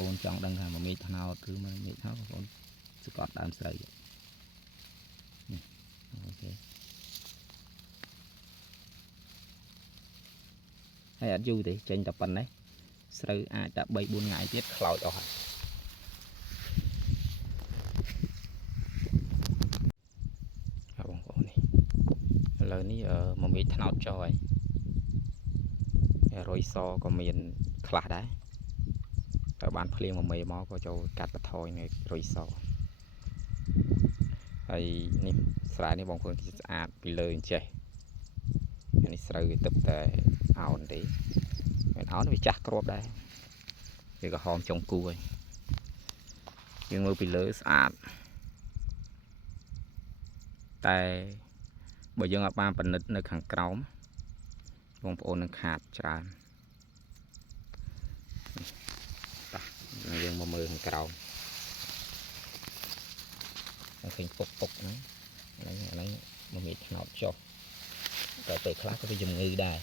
អូនចង់ដឹងថាមកមេថ្នោតឬមកមេថ្នោតបងប្អូនស្កត់ដើមស្រូវនេះអូខេហើយអត់យូរទេចេញតែប៉ុណ្ណេះស្រូវអាចតែ3 4ថ្ងៃទៀតខ្លោចអស់ហើយបងប្អូននេះឥឡូវនេះមកមេថ្នោតចុះហើយរុយសក៏មានខ្លះដែរតែបានភ្លៀងមួយមេមកក៏ចូលកាត់បន្ថយនៅរុយសហើយនេះស្រែនេះបងប្អូនស្អាតពីលើអញ្ចេះនេះស្រូវវាទឹកតែអោនទេមិនអោនវាចាស់គ្រាប់ដែរវាក៏ហមចុងគូហើយយើងមើលពីលើស្អាតតែបើយើងអត់បានពិនិត្យនៅខាងក្រោមបងប្អូននឹងខាតច្រើនយើងមកមើលខាងក្រោមឃើញពុកហ្នឹងហ្នឹងមកមានថ្នោតចុះតែពេលខ្លះក៏វាជំងឺដែរ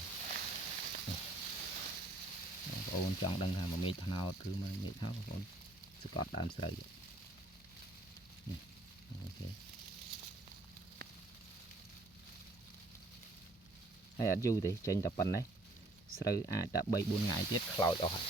បងប្អូនចង់ដឹងថាមកមានថ្នោតឬមកមានថ្នោតបងប្អូនស្កត់ដើមស្រូវនេះអូខេហើយអត់យូរទេចេញតែប៉ុណ្ណេះស្រូវអាចតែ3 4ថ្ងៃទៀតខ្លោចអស់ហើយ